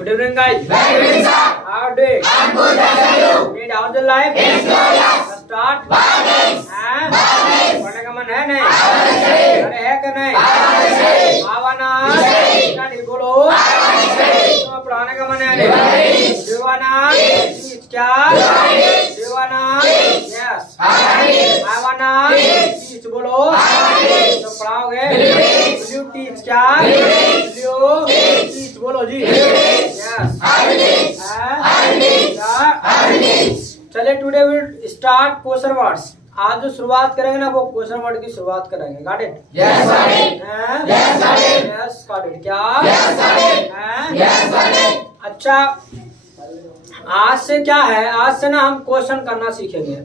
Good evening, guys. Very good, sir. How are you? I'm good, thank you. Need how's your life? It's glorious. Let's start. Balance. हाँ? Balance. पढ़ने का मन है नहीं? Balance. अरे है कि नहीं? Balance. आवाना? Study. क्या बोलो? Balance. तो पढ़ाने का मन है Balance. दीवाना? Yes. क्या? Balance. दीवाना? Yes. Yes. Balance. आवाना? Yes. Teach बोलो? Balance. तो पढ़ाओगे? Balance. Will you teach क्या? Balance. Will you Yes. teach बोलो जी? Balance. Yes. Balance. हाँ? Balance. क्या? Balance. चलिए today will start question words. आज जो शुरुआत करेंगे ना वो क्वेश्चन वर्ड की शुरुआत करेंगे। Got it? Yes, got it. Yes, got it. Yes got it. क्या? Yes, got it. हैं? Yes, got it. अच्छा, आज से क्या है, आज से ना हम क्वेश्चन करना सीखेंगे।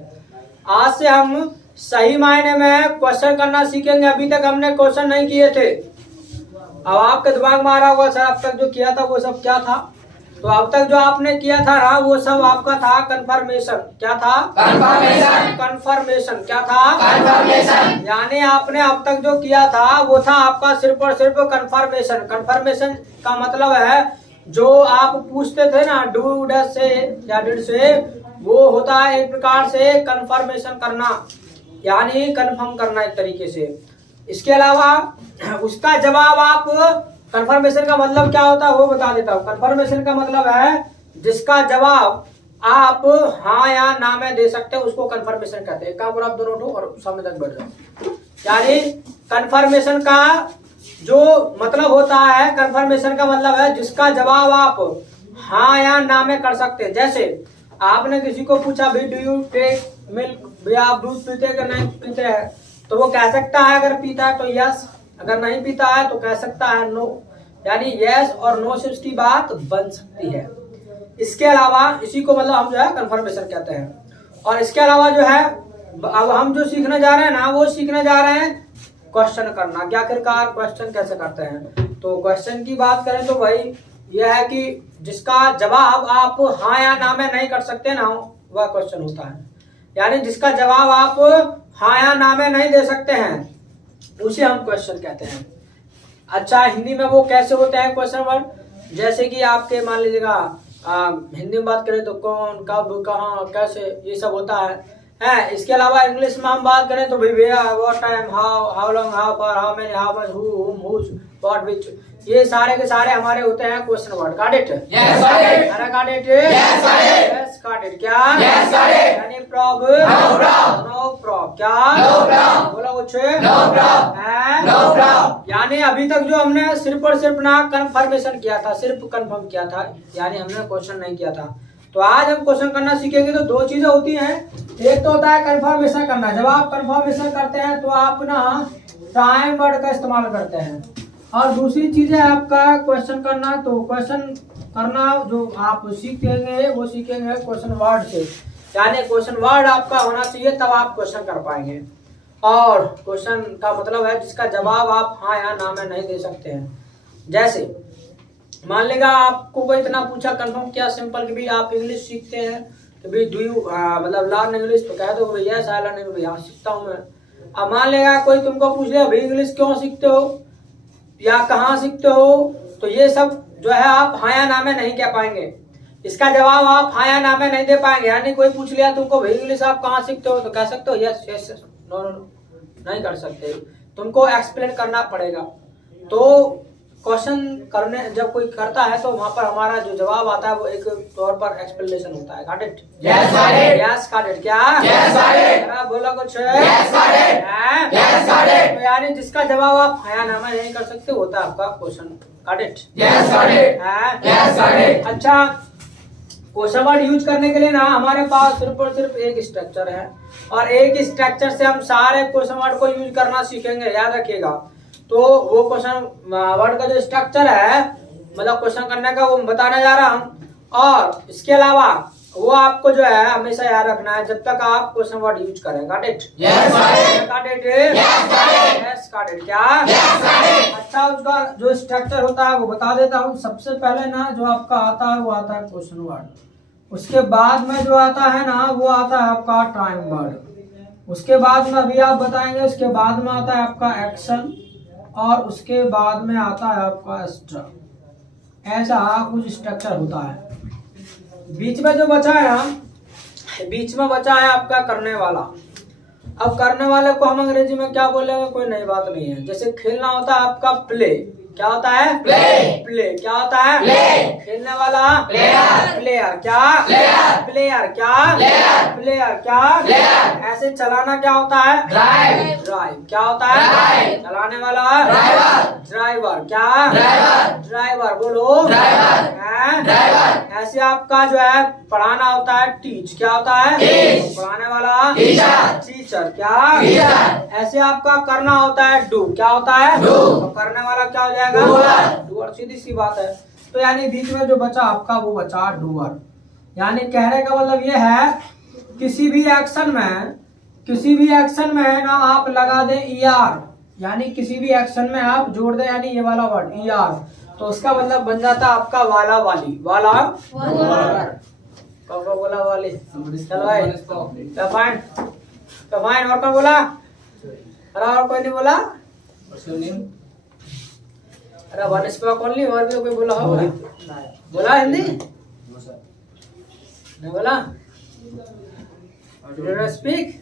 आज से हम सही मायने में क्वेश्चन करना सीखेंगे। अभी तक हमने क्वेश्चन नहीं किए थे। अब आपके दिमाग में आ रहा होगा सर अब तक जो किया था वो सब क्या था। तो अब तक जो आपने किया था ना वो सब आपका था कंफर्मेशन। क्या था? Confirmation. कंफर्मेशन। क्या था? Confirmation. यानी आपने अब तक जो किया था वो था आपका सिर्फ और सिर्फ कंफर्मेशन। कंफर्मेशन का मतलब है जो आप पूछते थे ना डू डज से या डिड से, वो होता है एक प्रकार से कंफर्मेशन करना, यानी कंफर्म करना एक तरीके से। इसके अलावा उसका जवाब आप, कंफर्मेशन का मतलब क्या होता है वो बता देता हूँ। कंफर्मेशन का मतलब है जिसका जवाब आप हाँ या ना में दे सकते हैं उसको कंफर्मेशन कहते हैं। काम करो आप दोनों उठो और सामने तक बढ़ जाओ। यानी कंफर्मेशन का जो मतलब होता है, कंफर्मेशन का मतलब है जिसका जवाब आप हाँ या ना में कर सकते हैं। जैसे आपने किसी को पूछा भी डू यू टेक मिल्क, भी आप दूध पीते कि नहीं पीते हैं, तो वो कह सकता है अगर पीता है तो यस, अगर नहीं पीता है तो कह सकता है नो। यानी यस और नो से उसकी बात बन सकती है। इसके अलावा इसी को मतलब हम जो है कंफर्मेशन कहते हैं। और इसके अलावा जो है अब हम जो सीखने जा रहे हैं ना वो सीखने जा रहे हैं क्वेश्चन करना। क्या आखिरकार क्वेश्चन कैसे करते हैं। तो क्वेश्चन की बात करें तो भाई यह है कि जिसका जवाब आप हाँ या ना में नहीं कर सकते ना वह क्वेश्चन होता है। यानी जिसका जवाब आप हाँ या ना में नहीं दे सकते हैं उसे हम क्वेश्चन कहते हैं। अच्छा, हिंदी में वो कैसे होते हैं क्वेश्चन वर्ड, जैसे कि आपके मान लीजिएगा हिंदी में बात करें तो कौन, कब, कहाँ, कैसे, ये सब होता है। इसके अलावा इंग्लिश में हम बात करें तो what time, how long, how far, how many, how much, who, whom, whose, what, which, ये सारे के सारे हमारे होते हैं question word. Got it? Yes, got it. अरे got it? Yes, got it. Yes got it. क्या? Yes, got it. यानी problem, No problem. No problem. क्या? No problem. बोलो कुछ। No problem. हैं? No problem. यानी अभी तक जो हमने सिर्फ और सिर्फ ना कंफर्मेशन किया था, सिर्फ कंफर्म किया था, यानी हमने क्वेश्चन नहीं किया था। तो आज हम क्वेश्चन करना सीखेंगे तो दो चीजें होती हैं। एक तो होता है कंफर्मेशन करना। जब आप कंफर्मेशन करते हैं तो आप ना टाइम वर्ड का इस्तेमाल करते हैं। और दूसरी चीज है आपका क्वेश्चन करना। तो क्वेश्चन करना जो आप सीखेंगे वो सीखेंगे क्वेश्चन वर्ड से। यानी क्वेश्चन वर्ड आपका होना चाहिए तब आप क्वेश्चन कर पाएंगे। और क्वेश्चन का मतलब है जिसका जवाब आप हाँ या ना में नहीं दे सकते हैं। जैसे मान लेगा आपको कोई इतना पूछा कंफर्म किया सिंपल कि भी आप इंग्लिश सीखते हैं कि भी डू यू मतलब लर्न इंग्लिश, तो कह दो भाई यस आई लर्न इंग्लिश, हाँ सीखता हूँ मैं। अब मान लेगा कोई तुमको पूछ लिया भाई इंग्लिश क्यों सीखते हो या कहाँ सीखते हो, तो ये सब जो है आप हाँ या ना में नहीं कह पाएंगे। इसका जवाब आप हाँ या ना में नहीं दे पाएंगे। यानी कोई पूछ लिया तुमको भाई इंग्लिश आप कहाँ सीखते हो, तो कह सकते हो यस यस, नो नो, नहीं कर सकते, तुमको एक्सप्लेन करना पड़ेगा। तो क्वेश्चन करने जब कोई करता है तो वहां पर हमारा जो जवाब आता है वो एक तौर पर एक्सप्लेनेशन होता है। Got it? Yes, got it. Yes got it. क्या? Yes, got it. जरा बोला कुछ। Yes, got it. हैं? Yes, got it. तो यानी जिसका जवाब आप हाँ या ना में नहीं कर सकते होता है आपका question. Got it? Yes, got it. हैं? Yes, got it. अच्छा, क्वेश्चन वर्ड यूज करने के लिए ना हमारे पास सिर्फ और सिर्फ एक स्ट्रक्चर है और एक स्ट्रक्चर से हम सारे क्वेश्चन वर्ड को यूज करना सीखेंगे। याद रखिएगा। तो वो क्वेश्चन वर्ड का जो स्ट्रक्चर है मतलब क्वेश्चन करने का वो बताने जा रहा हूँ। और इसके अलावा वो आपको जो है हमेशा याद रखना है जब तक आप क्वेश्चन वर्ड यूज करें। Got it? Yes, got it. Got it? Yes, got it. Yes got it. क्या? Yes, got it. अच्छा, उसका जो स्ट्रक्चर होता है वो बता देता हूँ। सबसे पहले ना जो आपका आता है वो आता है क्वेश्चन वर्ड। उसके बाद में जो आता है ना वो आता है आपका टाइम वर्ड। उसके बाद में अभी आप बताएंगे। उसके बाद में आता है आपका एक्शन और उसके बाद में आता है आपका स्ट्रक्चर। ऐसा कुछ स्ट्रक्चर होता है। बीच में जो बचा है ना, बीच में बचा है आपका करने वाला। अब करने वाले को हम अंग्रेजी में क्या बोलेंगे, कोई नई बात नहीं है। जैसे खेलना होता है आपका प्ले, क्या होता है प्ले, प्ले क्या होता है प्ले, खेलने वाला प्लेयर, प्लेयर क्या प्लेयर, प्लेयर क्या प्लेयर, प्लेयर क्या प्लेयर, ऐसे चलाना क्या होता है ड्राइव, ड्राइव क्या होता है ड्राइव, चलाने वाला ड्राइवर, ड्राइवर क्या ड्राइवर, ड्राइवर बोलो ड्राइवर, हैं? ड्राइवर, ऐसे आपका जो है पढ़ाना होता है टीच, क्या होता है टीच, पढ़ाने वाला टीचर, टीचर क्या टीचर, ऐसे आपका करना होता है डू, क्या होता है डू, तो करने वाला क्या हो जाएगा डूअर, डूअर, सीधी सी बात है। तो यानी बीच में जो बचा आपका वो बचा डूअर। यानी कहने का मतलब ये है किसी भी एक्शन में ना आप लगा दें ER, यानी किसी भी एक्शन में आप जोड़ दें यानी ये वाला वर्ड ER, तो उसका मतलब बन जाता आपका वाला वाली, वाला कब बोला वाली। चलो भाई फाइन और कौन बोला, अरे और कोई नहीं बोला, अरे वनस्पति कौन नहीं, और भी तो कोई बोला होगा, बोला हिंदी नहीं बोला, स्पीक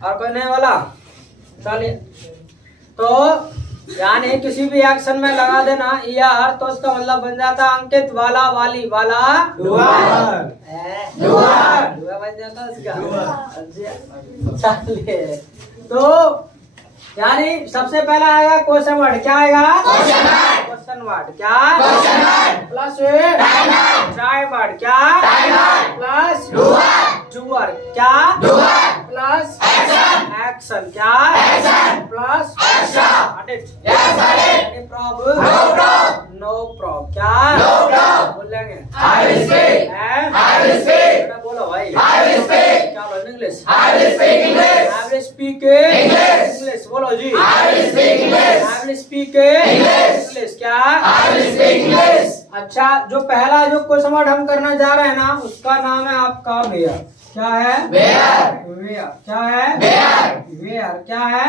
और कोई नहीं बोला। चलिए तो यानी किसी भी एक्शन में लगा देना ER तो उसका मतलब बन जाता अंकित वाला वाली, वाला डूअर, डूअर, डूअर बन जाता उसका। चलिए तो यानी सबसे पहला आएगा क्वेश्चन वर्ड, क्या आएगा क्वेश्चन वर्ड, क्या प्लस ट्राई वर्ड, क्या प्लस डूअर, क्या प्लस एक्शन, क्या प्लस नो प्रॉब, क्या बोलेंगे बोलो भाई क्या बोलो इंग्लिश, स्पीक इंग्लिश, बोलो जी स्पीक इंग्लिश, क्या अच्छा जो पहला जो क्वेश्चन वर्ड हम करना जा रहे हैं ना उसका नाम है आपका वेयर, क्या है वेयर, क्या है वेयर, क्या है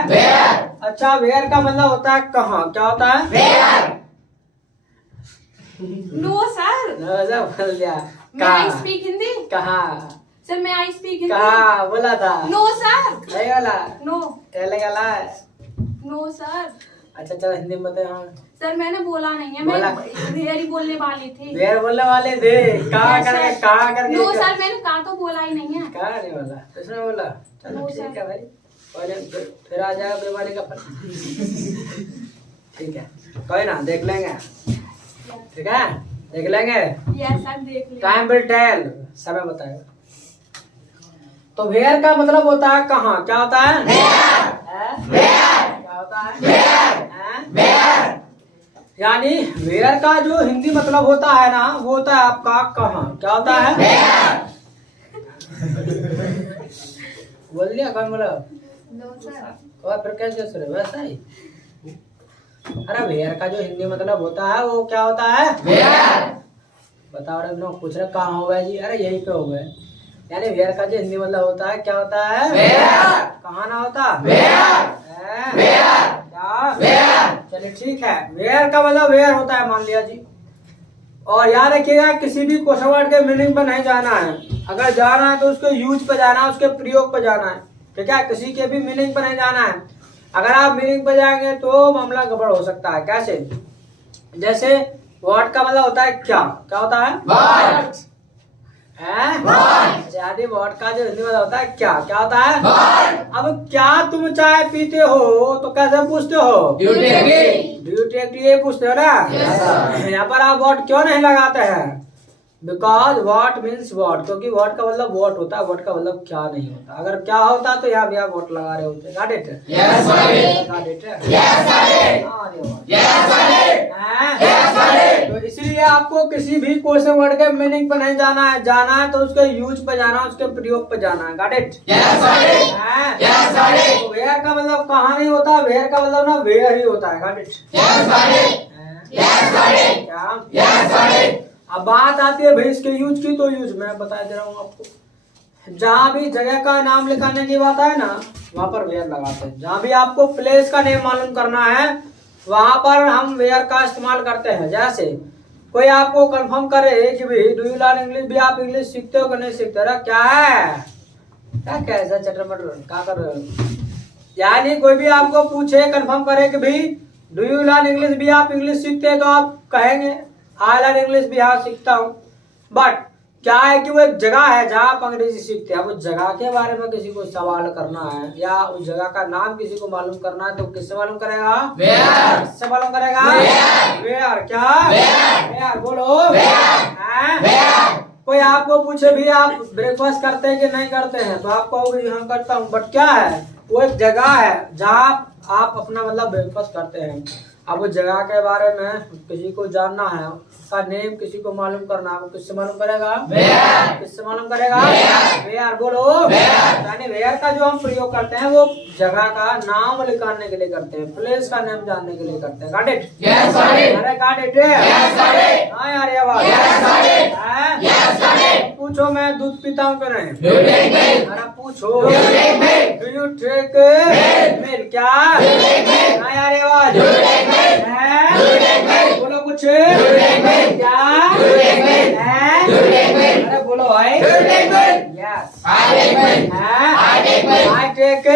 अच्छा वेयर का मतलब होता है कहाँ, क्या होता है नो सर, बोल दिया मैं आई स्पीक हिंदी कहाँ सर, मैं आई स्पीक हिंदी कहाँ बोला था नो सर, नहीं बोला नो पहले गला नो सर, अच्छा चलो हिंदी में बता। हाँ सर मैंने बोला नहीं है, बोला। मैं वेयर ही बोलने वाली थी। वेयर बोलने वाले थे, कहाँ Yes, करके sir. कहाँ करके नो सर मैंने कहा तो बोला ही नहीं है। कहाँ नहीं बोला, किसने बोला, चलो No, ठीक sir. है भाई, पहले फिर आ जाएगा बीमारी का फल। ठीक है कोई ना, देख लेंगे, ठीक है देख लेंगे, यस सर देख लिया। टाइम विल टेल, समय बताएगा। तो वेयर का मतलब होता है कहाँ, क्या होता है क्या होता है यानी वेयर का जो हिंदी मतलब होता है ना वो होता है आपका कहाँ, क्या होता है बोल दिया कौन बोला, नो सर, और फिर कैसे सुने वैसा ही। अरे वेयर का जो हिंदी मतलब होता है वो क्या होता है बताओ रे लोग पूछ रहे कहाँ हो गए जी, अरे यही पे हो गए। यानी वेयर का जो हिंदी मतलब होता है क्या होता है कहाँ ना होता क्या, चलिए ठीक है वेयर का मतलब वेयर होता है मान लिया जी। और याद रखिएगा किसी भी क्वेश्चन वर्ड के मीनिंग पर नहीं जाना है, अगर जाना है तो उसके यूज पे जाना है, उसके प्रयोग पे जाना है, ठीक है किसी के भी मीनिंग पर नहीं जाना है। अगर आप मीनिंग पे जाएंगे तो मामला गड़बड़ हो सकता है। कैसे, जैसे व्हाट का मतलब होता है क्या, क्या होता है यानी व्हाट का जो हिंदी मतलब होता है क्या, क्या होता है अब क्या तुम चाय पीते हो तो कैसे पूछते हो, You take it. Do you take ये पूछते हो ना। Yes, sir. यहाँ पर आप व्हाट क्यों नहीं लगाते हैं, बिकॉज व्हाट मीन्स व्हाट, क्योंकि व्हाट का मतलब व्हाट होता है, व्हाट का मतलब क्या नहीं होता। अगर क्या होता तो यहाँ भी आप व्हाट लगा रहे होते। Got it? Yes, sir. Got it? Yes, sir. हाँ, नहीं हुआ। Yes, sir. हैं? Yes, sir. तो इसलिए आपको किसी भी क्वेश्चन वर्ड के मीनिंग पर नहीं जाना है, जाना है तो उसके यूज पे जाना है, उसके प्रयोग पे जाना है। Got it? Yes, sir. हैं? Yes, sir. तो वेयर का मतलब कहाँ नहीं होता, वेयर का मतलब ना वेयर ही होता है। Got it? Yes, sir. हैं? Yes, sir. क्या Yes, sir. अब बात आती है भाई इसके यूज की, तो यूज मैं बता दे रहा हूँ आपको। जहाँ भी जगह का नाम लिखाने की बात है ना वहाँ पर वेयर लगाते हैं। जहाँ भी आपको प्लेस का नेम मालूम करना है वहां पर हम वेयर का इस्तेमाल करते हैं। जैसे कोई आपको कंफर्म करे कि भाई डू यू लर्न इंग्लिश, भी आप इंग्लिश सीखते हो कि नहीं सीखते? अरे क्या है, क्या कैसा चटर मटर क्या कर रहे हो? यानी कोई भी आपको पूछे, कंफर्म करे कि भाई डू यू लर्न इंग्लिश, भी आप इंग्लिश सीखते हैं, तो आप कहेंगे आई लर्न इंग्लिश, भी हाँ सीखता हूँ। बट क्या है कि वो एक जगह है जहाँ आप अंग्रेजी सीखते हैं। अब उस जगह के बारे में किसी को सवाल करना है या उस जगह का नाम किसी को मालूम करना है, तो किससे मालूम करेगा? Where? किससे मालूम करेगा? वेयर। क्या? वेयर बोलो। हैं? कोई आपको पूछे भी आप ब्रेकफास्ट करते हैं कि नहीं करते हैं, तो आप कहोगे हाँ करता हूँ। बट क्या है, वो एक जगह है जहाँ आप अपना मतलब ब्रेकफास्ट करते हैं। अब उस जगह के बारे में किसी को जानना है, उसका नेम किसी को मालूम करना है, वो किससे मालूम करेगा? किससे मालूम करेगा? वेयर बोलो। यानी वेयर का जो हम प्रयोग करते हैं वो जगह का नाम निकालने के लिए करते हैं, प्लेस का नाम जानने के लिए करते हैं। Got it? Yes, got it. अरे got it? Yes, got it. हाँ यार ये बात। Yes, got it. हैं? Yes, got it. पूछो मैं दूध पीता हूँ कि नहीं? Do you take milk? अरे पूछो। Do you take milk? Do you take milk? क्या? Do you take milk? हाँ यार ये बात। Do you take milk? हैं? Do you take milk? बोलो कुछ। Do you take milk? क्या? Do you take milk? हैं? Do you take milk? अरे बोलो भाई। Do you take milk? Yes. I take milk. हैं? I take milk. I take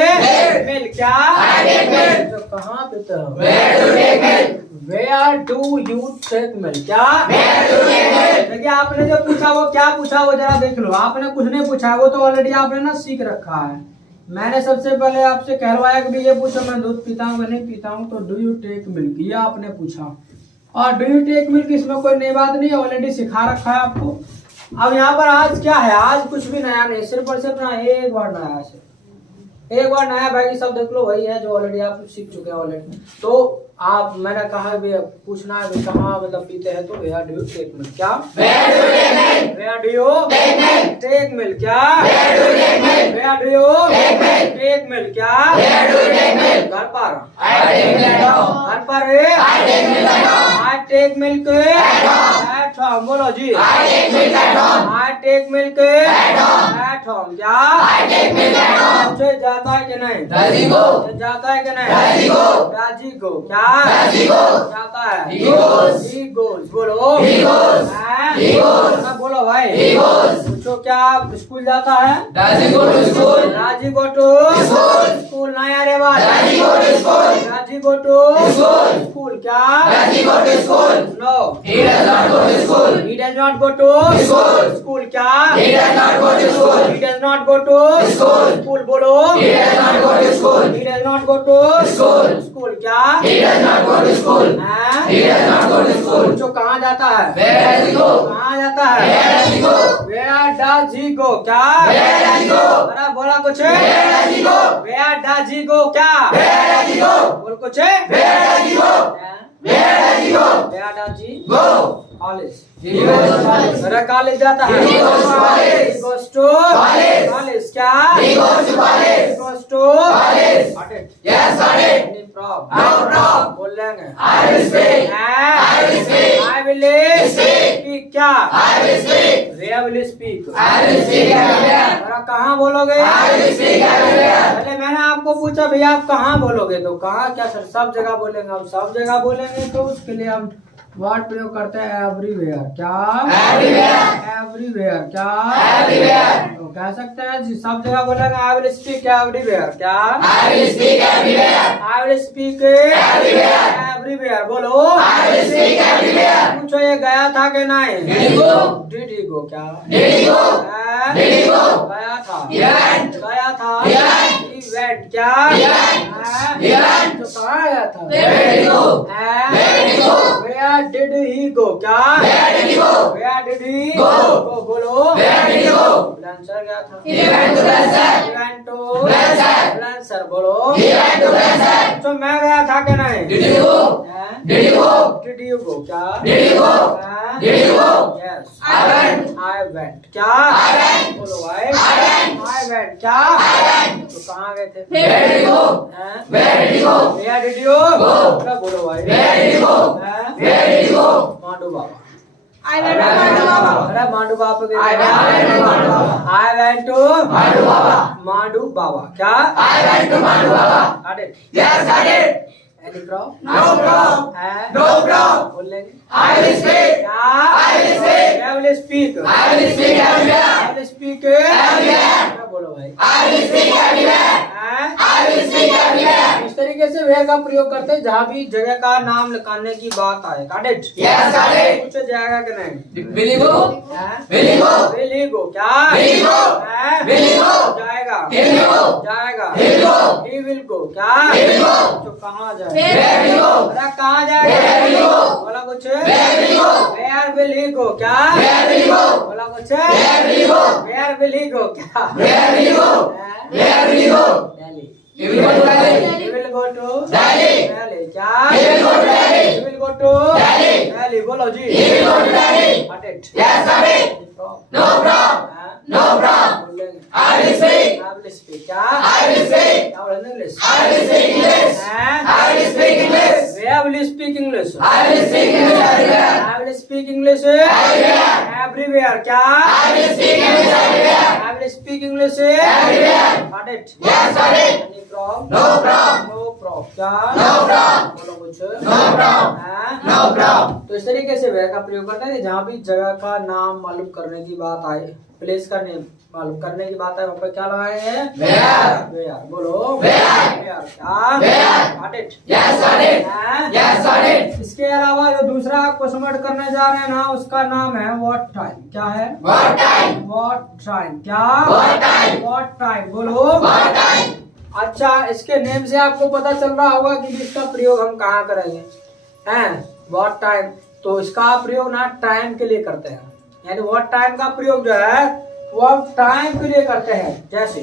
milk। क्या? I take milk. तो कहाँ पीते हो? Where do you take milk? Where do you take milk? क्या? Where do you take milk? देखिए आपने जो पूछा वो क्या पूछा वो जरा देख लो। आपने कुछ नहीं पूछा, वो तो ऑलरेडी आपने ना सीख रखा है। मैंने सबसे पहले आपसे कहलवाया कि ये पूछो मैं दूध पीता हूँ मैं नहीं पीता हूँ, तो डू यू टेक मिल्क ये आपने पूछा। और डू यू टेक मिल्क इसमें कोई नई बात नहीं है, ऑलरेडी सिखा रखा है आपको। अब यहाँ पर आज क्या है, आज कुछ भी नया नहीं, सिर्फ और सिर्फ ना एक बार नया है, एक बार नया भाई सब देख लो वही है जो ऑलरेडी आप सीख चुके हैं ऑलरेडी। तो आप मैंने कहा भी पूछना है भी कहाँ मतलब पीते हैं, तो where do you take milk? क्या? Where do you take milk? Where do you Take milk. Take milk? क्या? Where do you take milk? Where do you Take milk. Take milk? क्या? Where do you take milk? घर पर। I take milk at home. घर पर I take milk at home. I take milk At home. At home. बोलो जी। I take milk at home. I take milk At home. At home. क्या? I take milk at home. बच्चे जाता है कि नहीं? Does he go? जाता है कि नहीं? Does he go? राजी को। क्या? Does he go? जाता है। He goes. He goes। बोलो। He goes. हैं? He goes. हाँ, बोलो भाई। He goes. पूछो क्या स्कूल जाता है? Does he go to school? Raji go to School. School. ना यार ये बात। Does he go to school? Raji go to School. School. क्या? Does he go to school? No He does not go to school. he does not go to School. School. क्या? He does not go to school. he does not go to School. School. बोलो। He does not go to school. he does not go to School. School. क्या? He does not go to school. हैं? He does not go to school. पूछो कहाँ जाता है? Where does he go? कहाँ जाता है? Where does he go? Where does he go? क्या? Where does he go? अरे बोला कुछ। Where does he go? Where does he go? क्या? Where does he go? बोल कुछ। Where does he go? Where does he go? Where does he Go. College. He goes to college. मेरा college जाता है। He goes to college. He goes to College. College. क्या? He goes to He college. goes to College. Got it? Yes, got it. Any problem? No problem. बोल लेंगे। I will speak. I will speak. I will Speak. speak। क्या? I will speak. Where will you speak? I will speak everywhere. मेरा कहाँ बोलोगे? I will speak everywhere. पहले मैंने आपको पूछा भैया आप कहाँ बोलोगे, तो कहाँ क्या सर सब जगह बोलेंगे। अब सब जगह बोलेंगे तो उसके लिए हम वर्ड प्रयोग करते हैं एवरीवेयर। क्या? Everywhere. एवरीवेयर। क्या? Everywhere. तो कह सकते हैं जी सब जगह बोलेंगे आई विल स्पीक एवरीवेयर। क्या? I will speak everywhere. I will speak Everywhere. Everywhere. बोलो। I will speak everywhere. पूछो ये गया था कि नहीं? Did he go? Did he go? क्या? Did he go? हैं? Did he go? गया था। He went. गया था। He went. He went। क्या? He went. हैं? He went. तो कहाँ गया था? Where did he go? हैं? Where did he go? Where did he go? क्या? Where did he go? Where did he Go. बोलो। Where did he go? Lancer गया था। He went to Lancer. He went to Lancer. Lancer। बोलो। He went to Lancer. तो मैं गया था कि नहीं? Did you go? हैं? Did you go? Did you go? क्या? Did you go? हैं? Did you go? Yes. I went. I went। क्या? I went. बोलो भाई। I went. I went। क्या? I went. तो कहाँ गए थे? Where did you go? हैं? Where did you go? Where did you Go. क्या बोलो भाई? Where did you go? हैं? Where did you go? Mandu Baba. I went to Mandu Baba. अरे मांडू बाबा के I went to Mandu Baba. I went to Mandu Baba. Mandu बाबा। क्या? I went to Mandu Baba. Got it? Yes, got it. Any problem? No problem. है? No problem. बोल लेंगे I will speak. क्या? I will speak. I will speak. I will speak everywhere. I will speak. Everywhere. क्या बोलो भाई? I will speak everywhere. हैं? I will speak everywhere. इस तरीके से वेयर का प्रयोग करते हैं जहाँ भी जगह का नाम लिखाने की बात आए। Got it? Yes, got it. पूछो जाएगा कि नहीं? Will you go? हैं? Will you go? Will he go? क्या? Will he go? हैं? Will he go? जाएगा। Will he go? जाएगा। Will he go? He will go। क्या? He will go. तो कहाँ जाएगा? Where will you go? अरे कहाँ जाएगा? Where will you go? बोला कुछ? Where will you go? Where will he go? क्या? Where will you go? बोला कुछ? Where will you go? Where will he go? क्या? Where will you go? हैं? Where will you go? Delhi. He will go to Delhi. He will go to Delhi. Delhi. क्या? He will go to Delhi. He will go to Delhi. Delhi. बोलो जी। He will go to Delhi. Got it. Yes, got it. No problem. हैं? No problem. बोलेंगे। I will speak. I will speak। क्या? I will speak. क्या बोलेंगे English? I will speak English. हैं? I will speak English. Where will you speak English? I will speak English everywhere. I will speak English Everywhere. everywhere. क्या? I will speak English everywhere. I will speak English Everywhere. Got it? Yes, got it. Any problem? No problem. No problem. क्या? No problem. बोलो कुछ? No problem. हैं? No problem. तो इस तरीके से where का प्रयोग करते हैं जहाँ भी जगह का नाम मालूम करने की बात आए, प्लेस का नेम मालूम करने की बात है, वहाँ पर क्या लगाए हैं? Where. Where. बोलो Where. Where. क्या? Where. Got it? Yes, got it. हैं? Yes, got it. इसके अलावा जो दूसरा क्वेश्चन वर्ड करने जा रहे हैं ना, उसका नाम है व्हाट टाइम। क्या है? What time? What time. क्या? What time? What time. बोलो What time? अच्छा, इसके नेम से आपको पता चल रहा होगा कि इसका प्रयोग हम कहाँ करेंगे। हैं? What time. तो इसका प्रयोग ना टाइम के लिए करते हैं, यानी व्हाट टाइम का प्रयोग जो है वो आप टाइम के लिए करते हैं। जैसे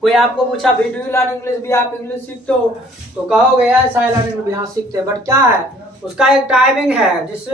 कोई आपको पूछा भी डू यू लर्न इंग्लिश, भी आप इंग्लिश सीखते हो, तो कहोगे यस आई लर्न इंग्लिश, हाँ सीखते हैं। बट क्या है, उसका एक टाइमिंग है, जिस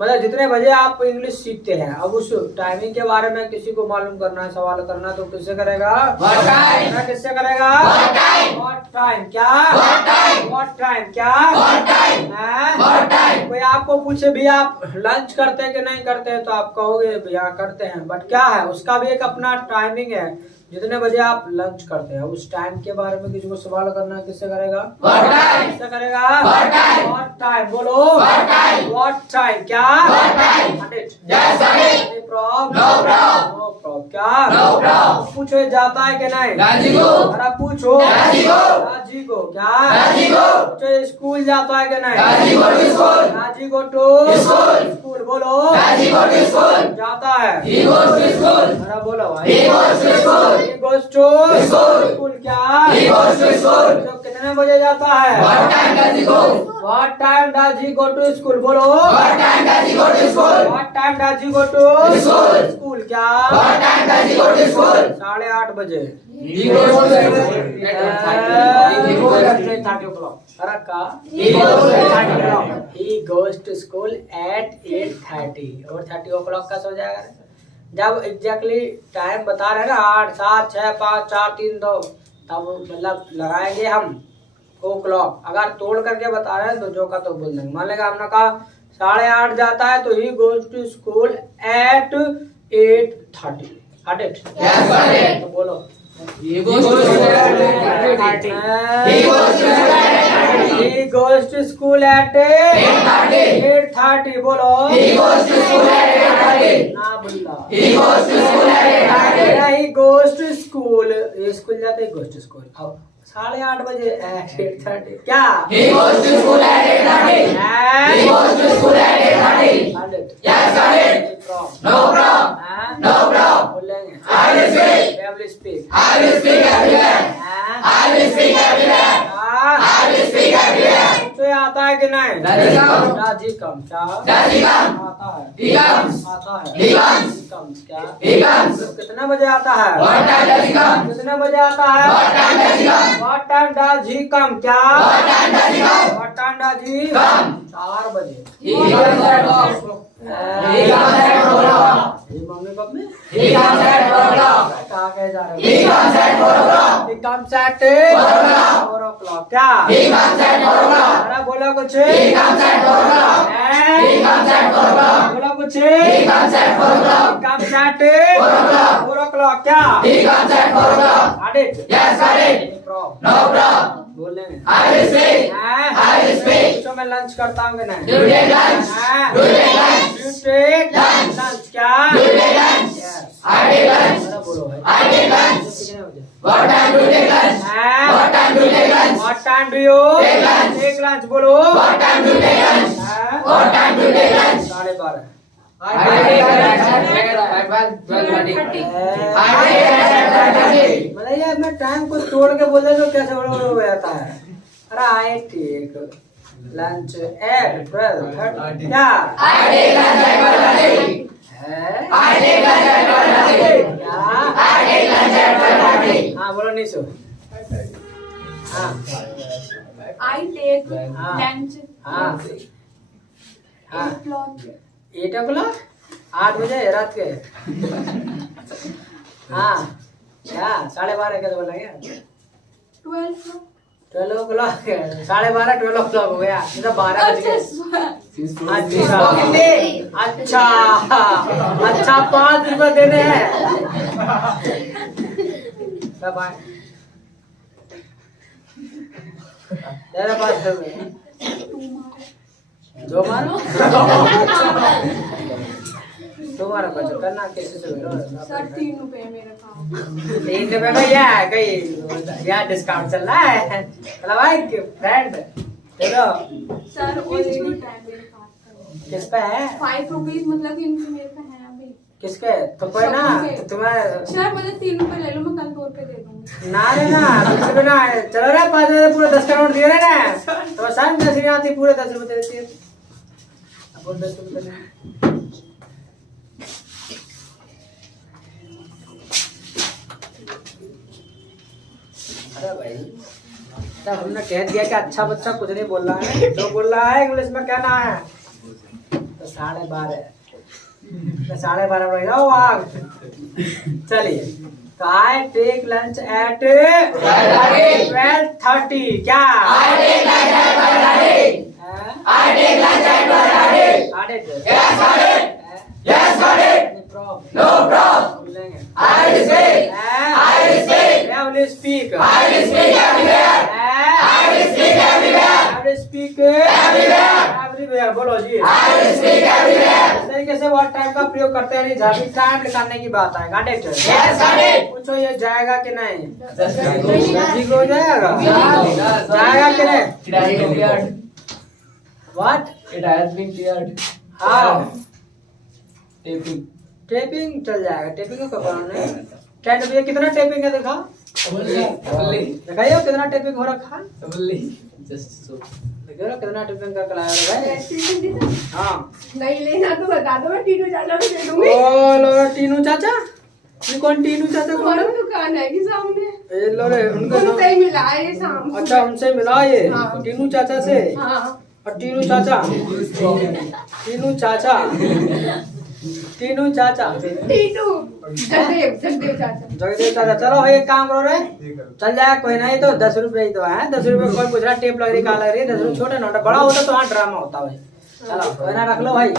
मतलब जितने बजे आप इंग्लिश सीखते हैं। अब उस टाइमिंग के बारे में किसी को मालूम करना है, सवाल करना है, तो किससे करेगा? What time? किससे करेगा? What time? What time. क्या? What time? What time. क्या? What time? हैं? What time? कोई आपको पूछे भी आप लंच करते हैं कि नहीं करते हैं, तो आप कहोगे भैया करते हैं। बट क्या है, उसका भी एक अपना टाइमिंग है, जितने बजे आप लंच करते हैं। उस टाइम के बारे में किसी को सवाल करना है, किससे करेगा? What time? किससे करेगा? What time? What time. बोलो What time? What time. क्या? What time? Got it? Yes, got it. Any problem? No problem. No problem। क्या? No problem. पूछो जाता है कि नहीं? राजी को. अरे पूछो राजी को. राजी को। क्या? राजी को. पूछो स्कूल जाता है कि नहीं? राजी को to school. राजी को टू स्कूल. स्कूल। बोलो राजी को to school. जाता है। He goes to school. अरे बोलो भाई। He goes to school. He goes to school. School. क्या? He goes to school. तो कितने बजे जाता है? What time does he go? What time does he go to school? बोलो What time does he go to school? What time does he go to school. School. क्या? What time does he go to school? 8:30 बजे। He goes to school. He goes at 8:30 o'clock। अरे का? He goes to 8:30 o'clock. He goes to school at 8:30 और 30 o'clock का सो जाएगा। जब exactly time बता रहे हैं ना 8, 7, 6, 5, 4, 3, 2, तब मतलब लगाएंगे हम ओ क्लॉक। अगर तोड़ करके बता रहे हैं तो जो का तो बोल देंगे। मान लेगा हमने कहा 8:30 जाता है, तो ही goes to school at 8:30। Got it? Yes, got it. तो बोलो He goes to school at 8:30. He goes to school at 8:30. He goes to school at 8:30. 8:30। बोलो He goes to school at 8:30. ना बोला। He goes to school at 8:30. He goes to school। ये school जाते ही goes to school। अब 8:30 बजे 8:30 क्या? He goes to school at 8:30. He goes to school at 8:30. Yes, got it. No problem. No problem. बोलेंगे I will speak. I will speak। I will speak everywhere. I will speak everywhere. I will speak everywhere. तो ये आता है कि नहीं? Does he come? राजी कम। क्या? Does he come? आता है। He comes. आता है। He comes. He comes। क्या? He comes. कितने बजे आता है? What time does he come? कितने बजे आता है? What time does he come? What time does he come? क्या? What time does he come? What time does he Come. 4 बजे। He comes at 4. He comes at 4 o'clock. ये mummy papa में He comes at 4 o'clock. कहाँ कहे जा रहे He comes at 4 o'clock. He comes at 4 o'clock। क्या? He comes at 4 o'clock. अरे बोला कुछ। He comes at 4 o'clock. He comes at 4 o'clock. बोला कुछ। He comes at 4 o'clock. comes at 4 o'clock. 4 o'clock। क्या? He comes at 4 o'clock. Got it? Yes, got it. Any problem? No problem. बोल लेंगे I will speak. हाँ? I will speak. पूछो मैं lunch करता हूँ कि नहीं You take lunch. हाँ? You take lunch. You take Lunch. lunch क्या You take lunch. Yes. I take lunch. जरा बोलो भाई I take lunch. कितने बजे What time do you take lunch? हाँ? What time do you take lunch? What time do you Take lunch. take lunch बोलो What time do you take lunch? हाँ? What time do you take lunch? 12:30 I take lunch at 12:30. I take lunch at 12:30. मतलब यार मैं time को तोड़ के बोले तो कैसे हो जाता है अरे आई टेक लंच एट 12:30 क्या I take lunch at 12:30. है I take lunch at 12:30. क्या I take lunch at 12:30. हाँ बोलो निशु हाँ I take हाँ lunch हाँ हाँ 8 o'clock. 8 बजे रात के हाँ क्या 12:30 के बोला क्या 12 o'clock. 12 o'clock 12:30 12 o'clock हो गया इधर 12 बज गए अच्छा अच्छा 5 रुपए देने हैं सब आए तेरे पास दो मारो तुम्हारा कुछ करना कैसे से बोलो सर 3 रुपए मेरा काम. 3 रुपए का या कहीं या डिस्काउंट चल रहा है मतलब भाई फ्रेंड दे दो सर ऑलरेडी टाइम मेरे पास है. किस पे है 5 रुपीज मतलब कि इनके मेरे पे है अभी. किसके तो कोई ना तुम्हें सर मुझे 3 रुपए ले लो मैं कल 2 रुपए दे दूंगी. ना रे ना कुछ भी ना चलो रे 5 रुपए पूरे 10 का नोट दिए रे ना तो शाम 10 नहीं आती पूरे 10 रुपए देती है अब 10 रुपए दे अरे भाई तब हमने कह दिया कि अच्छा बच्चा कुछ नहीं बोल रहा है जो बोल रहा है इंग्लिश में कहना है तो 12:30 मैं 12:30 बज जाओ आग चलिए तो आई टेक लंच एट 12:30 क्या I take lunch at 12:30. I take lunch at 12:30. Yes, got it. Yes, got it. No problem. I will speak. I will speak. I will speak. I will speak everywhere. I will speak everywhere. I will speak Everywhere. everywhere बोलो जी I will speak everywhere. इस तरीके से word time का प्रयोग करते हैं जहाँ भी टाइम निकालने की बात है गांडे Yes, got it. पूछो ये जाएगा कि नहीं ठीक हो जाएगा जाएगा कि नहीं what It has been cleared. हाँ Taping. टेपिंग चल जाएगा टेपिंग का कपड़ा नहीं 10 भैया कितना टेपिंग है देखा दिखाइए कितना टेपिंग हो रखा है Just so. देखिए ना कितना टेपिंग का कलाया है हाँ नहीं लेना तो बता दो मैं टीनू चाचा को दे दूंगी. ओ लो टीनू चाचा ये कौन टीनू चाचा कौन हमारी है दुकान है कि सामने. ए लो रे उनका नाम उनसे ही मिला है ये शाम को. अच्छा उनसे मिला ये हाँ। टीनू चाचा से हाँ और टीनू चाचा टीनू चाचा टीनू जगदेव चाचा. जगदेव चाचा चलो भाई एक काम करो रे चल जाए कोई नहीं तो 10 रुपए ही तो है 10 रुपए कोई पूछ रहा टेप लग रही कहाँ लग रही है 10 रुपए छोटे नोट बड़ा होता तो हाँ ड्रामा होता भाई चलो कोई ना रख लो भाई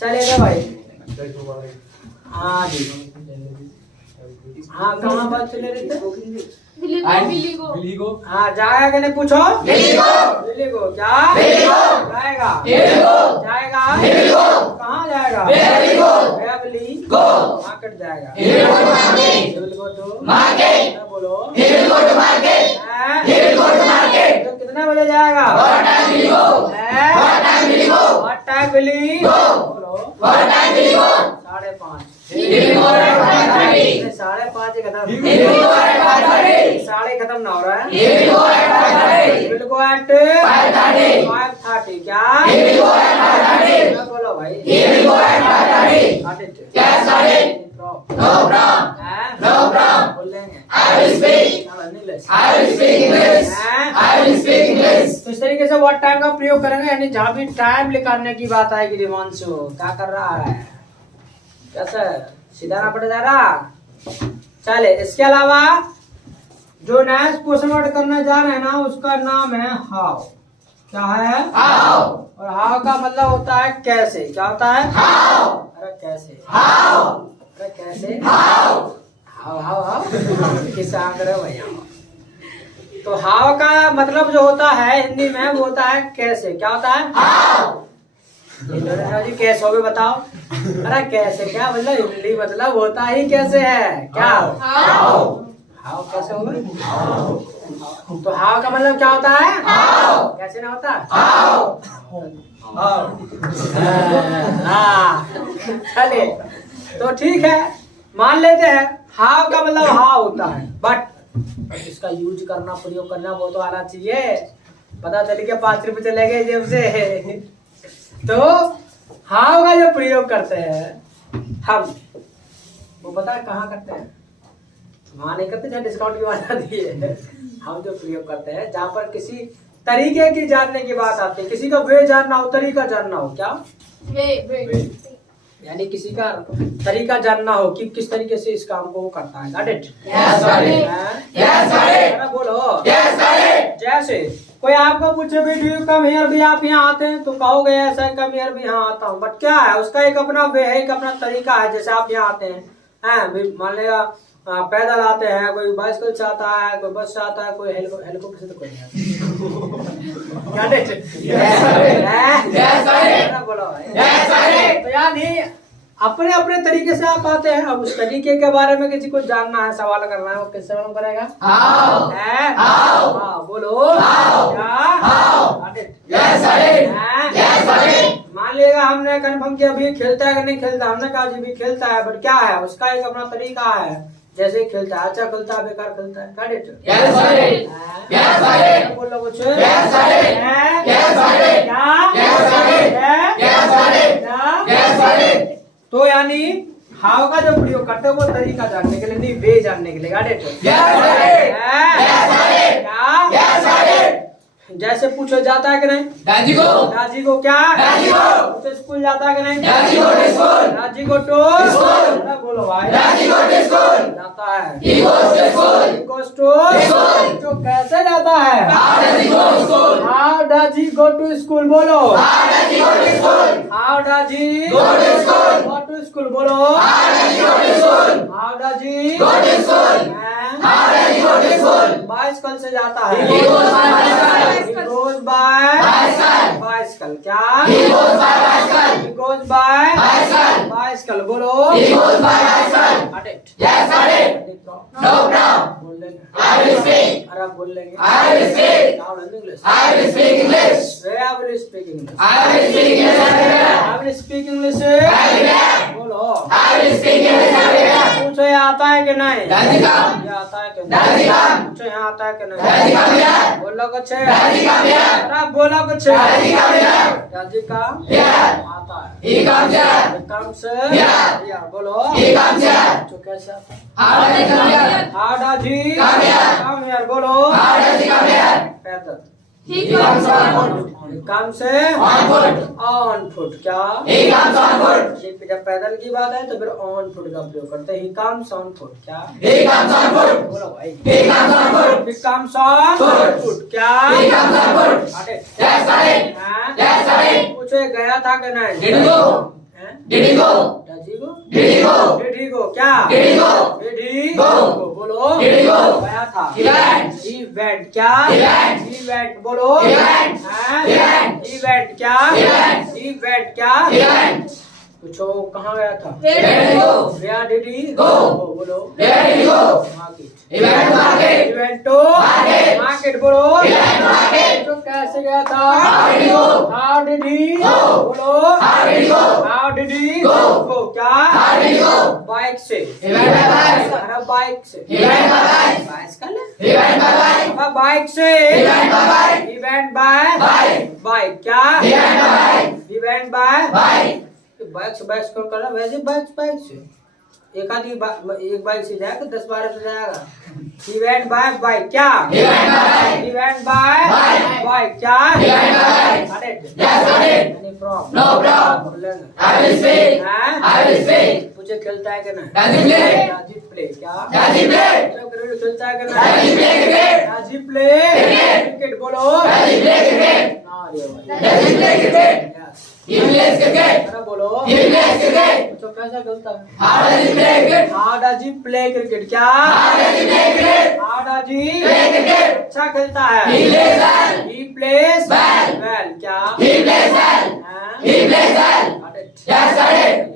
चलेगा भाई हाँ जी हाँ कहाँ बात चले रही थे बिल्ली को हाँ जाएगा कि नहीं पूछो Billy go. दिल्ली को क्या Billy go. जाएगा Here we go. जाएगा Here we go. कहाँ जाएगा Where we go. Where will he Go. Market जाएगा Here we go to market. He will go to Market. क्या बोलो Here we go to market. हैं? Here we go to market. तो कितने बजे जाएगा What time will you go? हैं? What time will you go? What time will he Go. बोलो What time will you go? 5:30 Here we go at 5:30. 5:30 ही खत्म Here we go at 5:30. साढ़े खत्म ना हो रहा है Here we go at 5:30. He will go at 5:30. 5:30 क्या Here we go at 5:30. क्या बोलो भाई Here we go at 5:30. Got it. Yes, got it. No problem. हैं? No problem. बोल लेंगे I will speak. चलो, English। I will speak English. हैं? I will speak English. तो इस तरीके से वर्ड टाइम का प्रयोग करेंगे यानी जहाँ भी टाइम निकालने की बात आएगी रिमांशु क्या कर रहा है कैसे सीधा ना पड़ जा रहा चले इसके अलावा जो नेक्स्ट क्वेश्चन वर्ड करने जा रहे हैं ना उसका नाम है हाउ क्या है How? और हाउ का मतलब होता है कैसे क्या होता है How? अरे कैसे How? अरे कैसे How? हाउ हाउ हाउ किस आंकड़े भैया तो हाउ का मतलब जो होता है हिंदी में वो होता है कैसे। क्या होता है? हाउ। जी कैसे हो गए बताओ। अरे कैसे क्या मतलब हिंदी मतलब होता ही कैसे है। क्या हाउ। हाउ कैसे होगा? तो हाउ का मतलब क्या होता है? हाउ। कैसे ना होता? हाउ। हाँ चलिए तो ठीक है मान लेते हैं हाउ का मतलब हाउ होता है, बट इसका यूज करना प्रयोग करना वो तो आना चाहिए। पता चल गया 5 रुपए चले गए जेब से। तो हाउ का जो प्रयोग करते हैं हम वो पता है कहाँ करते हैं? वहाँ नहीं करते जहाँ डिस्काउंट की बात आती है। हम जो प्रयोग करते हैं जहाँ पर किसी तरीके की जानने की बात आती है, किसी का वे जानना हो, तरीका जानना हो। क्या वे यानी किसी का तरीका जानना हो कि किस तरीके से इस काम को वो करता है। Got it? बोलो जैसे कोई आपको पूछे भी डू यू कम हियर, भी आप यहाँ आते हैं तो कहोगे ऐसा कम हियर भी यहाँ आता हूँ, बट क्या है उसका एक अपना वे है, एक अपना तरीका है। जैसे आप यहाँ आते हैं मान लेगा पैदल आते हैं, कोई बाइसिकल से आता है, कोई बस से आता है, कोई हेलीकॉप्टर से तो कोई नहीं आता। बोलो तो यानी अपने अपने तरीके से आप आते हैं। अब उस तरीके के बारे में किसी को जानना है, सवाल करना है, वो किससे मालूम करेगा? हाँ बोलो मान लिएगा हमने कंफर्म किया अभी खेलता है कि नहीं खेलता, हमने कहा जी भी खेलता है, बट क्या है उसका एक अपना तरीका है। जैसे खेलता है अच्छा खेलता है बेकार खेलता है। बोलो कुछ तो यानी हाउ का जो प्रयोग करते हैं वो तरीका जानने के लिए नहीं वे जानने के लिए। जैसे पूछो जाता है कि नहीं? दादी को क्या? पूछो स्कूल जाता है कि नहीं? दादी को टू बोलो भाई जाता है। तो कैसे जाता है? How does he go to school बोलो। How does he go to school बोलो। हाउ डज ही बाइसिकल से जाता है। He goes by bicycle। क्या? He goes by bicycle बोलो। Got it? No problem। बोल लेंगे। अरे आप बोल लेंगे। Now learn English। Where will you speak English? I will speak English। बोलो। पूछो ये आता है कि नहीं? ये आता है कि नहीं? पूछो यहाँ आता है कि नहीं? बोलो कुछ अरे बोलो कुछ। दादी का आता है। comes here बोलो। तो कैसे आता है? How does he come here बोलो। पैदल। He comes on comes on foot। क्या? जब पैदल की बात है तो फिर on foot का प्रयोग करते हैं। He comes on foot। क्या? बोलो भाई। He comes on foot। क्या? पूछो गया था कि नहीं? Did he go? क्या? Did he go? बोलो। गया था। He went। क्या? He went बोलो। He went। क्या? He went। क्या? पूछो कहाँ गया था? Where did he go? बोलो। Market। He went to market बोलो। पूछो कैसे गया था? How did he बोलो। How did he go? क्या? बाइक से। अरे बाइक से। बाइसिकल है? बाइक से। He went by bike. क्या? He went by बाइक से। बाइक कौन कर रहा है? वैसे बाइक से एक आदमी एक बाइक से जाएगा 10-12 से जाएगा। He went by bike. क्या? He went by bike. क्या? Any problem? No problem। पूछे खेलता है कि नहीं? राजीव प्ले। क्या? खेलता है कि नहीं? राजीव प्ले क्रिकेट बोलो। He plays cricket. अरे बोलो He plays cricket. तो कैसा खेलता है? How does he play cricket? How does he play cricket? क्या? How does he play cricket? How does he Play cricket. अच्छा खेलता है? He plays well. He plays Well. well. क्या? He plays well. हाँ? He plays well. Got it. Yes, got it.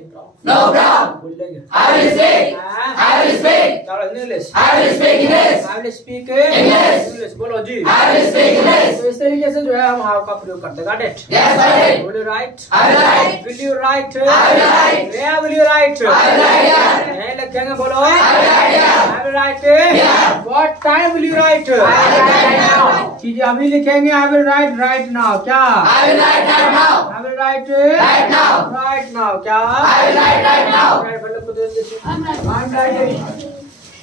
No problem. बोल देंगे। I will speak. हाँ? I will speak. चलो English. I will speak English. I will speak English. English। बोलो जी। I will speak English. तो इस तरीके से जो है हम हाउ का प्रयोग करते हैं। Got it? Yes, got it. Will you write? I will write. Will you write? I will write. Where will you write? I will write here. नहीं लिखेंगे बोलो। I will write here. I will write. Yeah. What time will you write? I will write right now. ठीक है अभी लिखेंगे I will write right now। क्या? I will write right now. I will write Right now. right now। क्या? I will write right now. Right, बोलो खुद जैसे। I'm writing. I'm writing.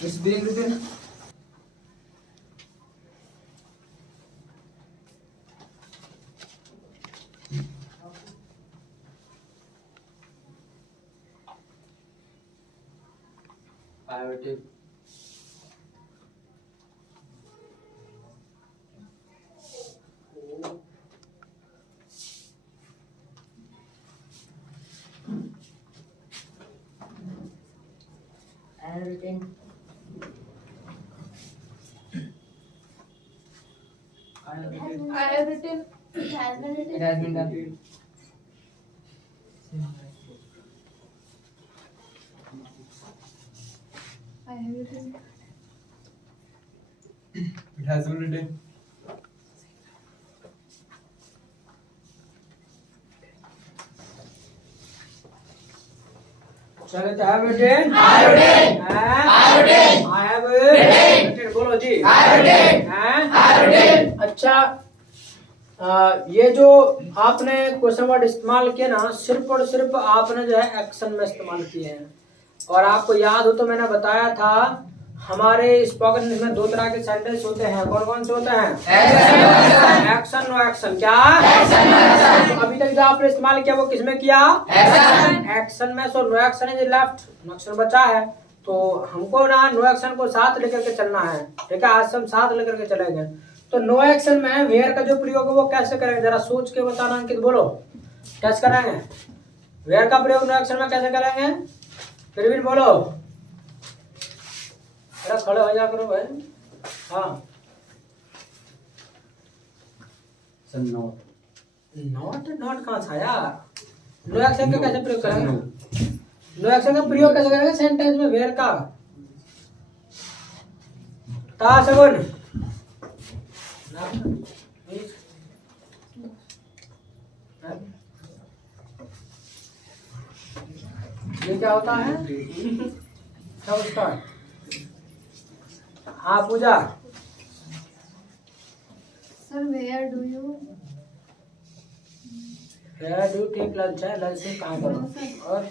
It's being written. I have a tip. I have written. I have a tip. I have written. It has been written. It has been done. I have written. It has been written. चलो तो have written. I have written. हाँ? I have written. I have Written. written. बोलो जी। I have written. हाँ? I have written. अच्छा ये जो आपने क्वेश्चन वर्ड इस्तेमाल किया ना सिर्फ और सिर्फ आपने जो है एक्शन में इस्तेमाल किए हैं और आपको याद हो तो मैंने बताया था हमारे स्पोकन इंग्लिश में दो तरह के सेंटेंस होते हैं कौन कौन से होते हैं एक्शन नो एक्शन क्या तो अभी तक जो आपने इस्तेमाल किया वो किसमें किया एक्शन में so no action is left no action बचा है तो हमको ना नो एक्शन को साथ लेकर के चलना है ठीक है आज से हम साथ लेकर के चलेंगे तो नो एक्शन में वेयर का जो प्रयोग है वो कैसे करेंगे जरा सोच के बताना अंकित बोलो कैसे करेंगे वेयर का प्रयोग नो एक्शन में कैसे करेंगे फिर भी बोलो अरे खड़े हो जा करो भाई हाँ नॉट नॉट कहाँ था यार नो एक्शन का कैसे प्रयोग करेंगे नो एक्शन का प्रयोग कैसे करेंगे सेंटेंस में वेयर का ता सगुन ये क्या होता है क्या उसका हाँ Pooja Sir, where do you? Where do take lunch है लंच में कहाँ No, करो sir. और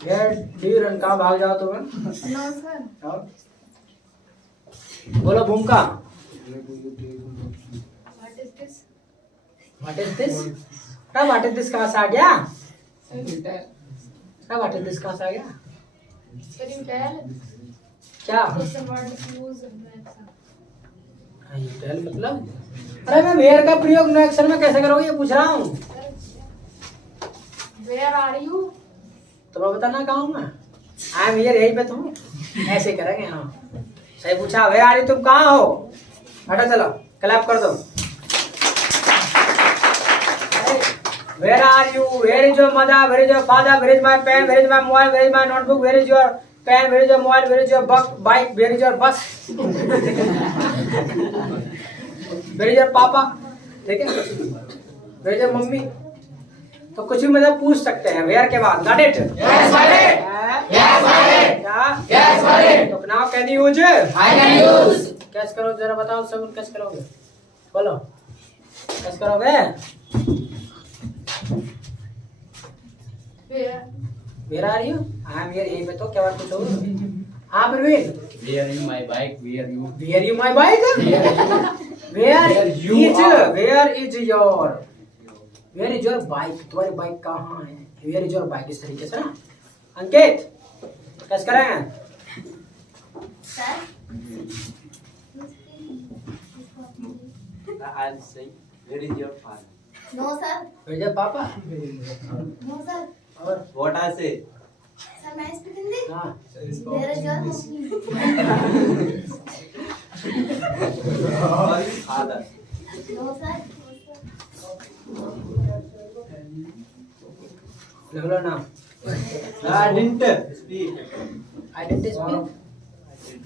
वेयर डू यू रन कहाँ भाग जाओ तुम्हें No, sir. और बोलो भूमिका What is this? What is this क्या व्हाट इज दिस कहाँ से आ गया क्या व्हाट इज दिस कहाँ से आ गया Can you tell? क्या Question word is used in the exam. you tell मतलब अरे मैं वेयर का प्रयोग नो एक्शन में कैसे करोगे ये पूछ रहा हूँ Where are you? तो मैं बताना कहाँ हूँ मैं आई एम हियर यहीं पे तुम ऐसे करेंगे हाँ सही पूछा वेयर आर यू तुम कहाँ हो हटा चलो क्लैप कर दो where are you where is your mother where is your father where is my pen where is my mobile where is my notebook where is your pen where is your mobile where is your bike where is your bus where is your papa ठीक है where is your mummy तो कुछ भी मतलब पूछ सकते हैं where के बाद got it Yes, got it. Yes, got it. क्या Yes, got it. तो now can you use I can use. कैसे करो जरा बताओ सब कैसे करोगे बोलो कैसे करोगे Where? Where are you I am here यहीं पे तो क्या बात पूछोगे हाँ Praveen Where is my bike? Where you? Where you my bike where is your bike तुम्हारी बाइक कहाँ है वेयर इज योर बाइक इस तरीके से ना अंकित कैसे करेंगे Sir? I'll say, where is your father? No, sir. विजय पापा No, sir. और What I say? Sir, may I speak Hindi? हाँ Where is your mommy? Father. No, sir. लिख लो नाम I didn't speak. Identity speak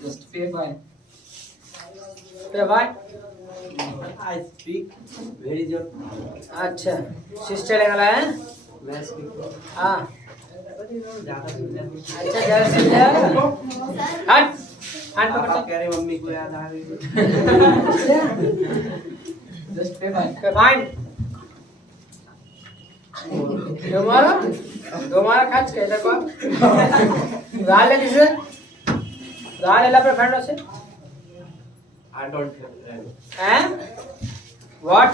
Just pay by. पे what I speak. Where is your? अच्छा sister वाला है मैं speak. हाँ ज़्यादा बोलना। अच्छा जरा सुन ले No, sir. हट हट पापा पकड़ कह रहे मम्मी को याद आ रही है। Just pay by. पे फाइन दोबारा खर्च कैसे को उधार ले किसे उधार ले ला अपने फ्रेंडों से I don't have. हैं व्हाट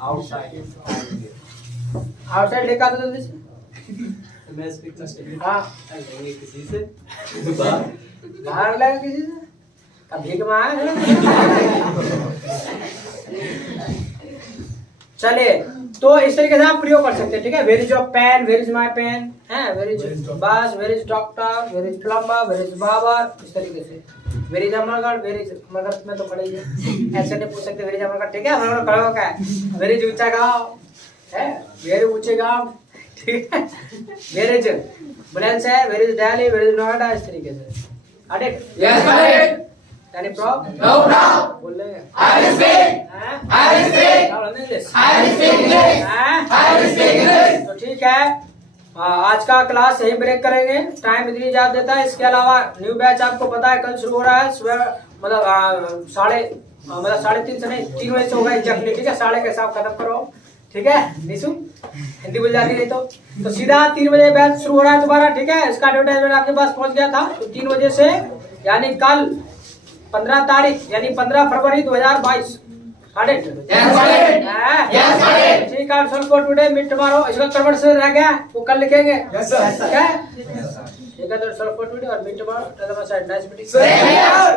Outside. आउटसाइड लेकर आ दो जल्दी से मैं speak कर सकती हूँ। हाँ लेंगे किसी से? बाहर लगा किसी से कभी के मार चलिए तो इस तरीके से आप प्रयोग कर सकते हैं ठीक है where is your pen where is my pen है where is bus where is doctor where is plumber where is Babar इस तरीके से where is Amargarh where is Amargarh में तो पड़े ही है ऐसे नहीं पूछ सकते वेर इज अमरगढ़ ठीक है अमरगढ़ खड़ा होगा है वेर इज ऊंचा गाँव है वेर ऊंचे गाँव ठीक है वेर इज बुलेंस है where is Delhi where is Noida इस तरीके से अरे Yes, correct. Any problem? No problem. बोल लेंगे I will speak. हैं? I will speak. Now learn English. I will speak English. हैं? I will speak English. तो ठीक है आज का क्लास यही ब्रेक करेंगे टाइम इतनी इजाजत देता है इसके अलावा न्यू बैच आपको पता है कल शुरू हो रहा है सुबह मतलब साढ़े 3 से नहीं 3 बजे से होगा एग्जैक्टली ठीक है 3:30 के हिसाब खत्म करो ठीक है निशु हिंदी बोल जाती नहीं तो सीधा 3 बजे बैच शुरू हो रहा है दोबारा ठीक है इसका एडवर्टाइजमेंट आपके पास पहुंच गया था तो 3 बजे से यानी कल 15 तारीख यानी 15 फरवरी 2022 Yes, correct. Yes, correct. ठीक है सर को टुडे मीट टुमारो इसका कन्वर्ट से रह गया वो कल लिखेंगे Yes, sir. ठीक है ठीक है तो सर को टुडे और meet tomorrow nice meeting Same here.